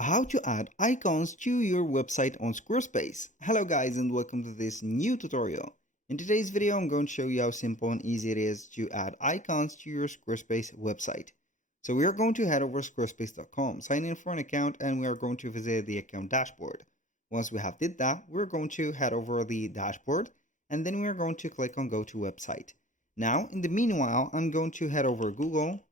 How to add icons to your website on Squarespace. Hello guys and welcome to this new tutorial. In today's video I'm going to show you how simple and easy it is to add icons to your Squarespace website. So we are going to head over to squarespace.com, sign in for an account, and we are going to visit the account dashboard. Once we have did that, we're going to head over the dashboard and then we're going to click on go to website. Now in the meanwhile I'm going to head over Google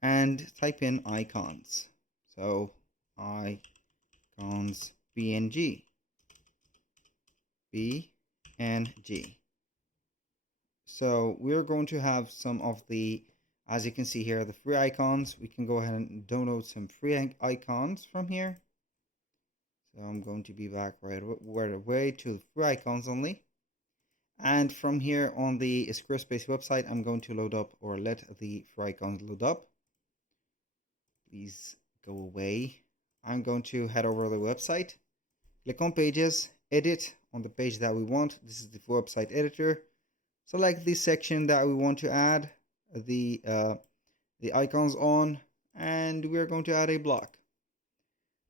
and type in icons. So icons png. So we're going to have some of the, as you can see here, the free icons. We can go ahead and download some free icons from here. So I'm going to be back right away to the free icons only. And from here on the Squarespace website, I'm going to load up, or let the free icons load up. Please go away. I'm going to head over to the website, click on pages, edit on the page that we want. This is the website editor. Select the section that we want to add the icons on, and we're going to add a block.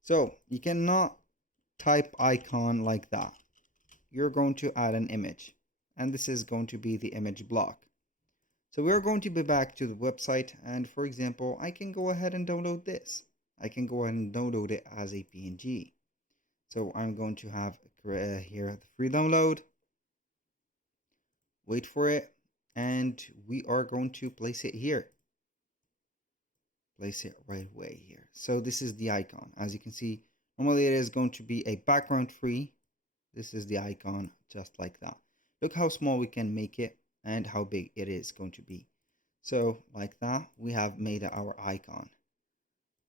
So you cannot type icon like that. You're going to add an image, and this is going to be the image block. So we're going to be back to the website, and for example, I can go ahead and download this. I can go ahead and download it as a PNG. So I'm going to have here the free download. Wait for it, and we are going to place it here. Place it right away here. So this is the icon. As you can see, normally it is going to be a background free. This is the icon, just like that. Look how small we can make it and how big it is going to be. So like that, we have made our icon.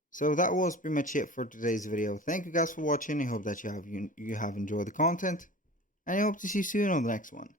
So that was pretty much it for today's video. Thank you guys for watching. I hope that you have enjoyed the content, and I hope to see you soon on the next one.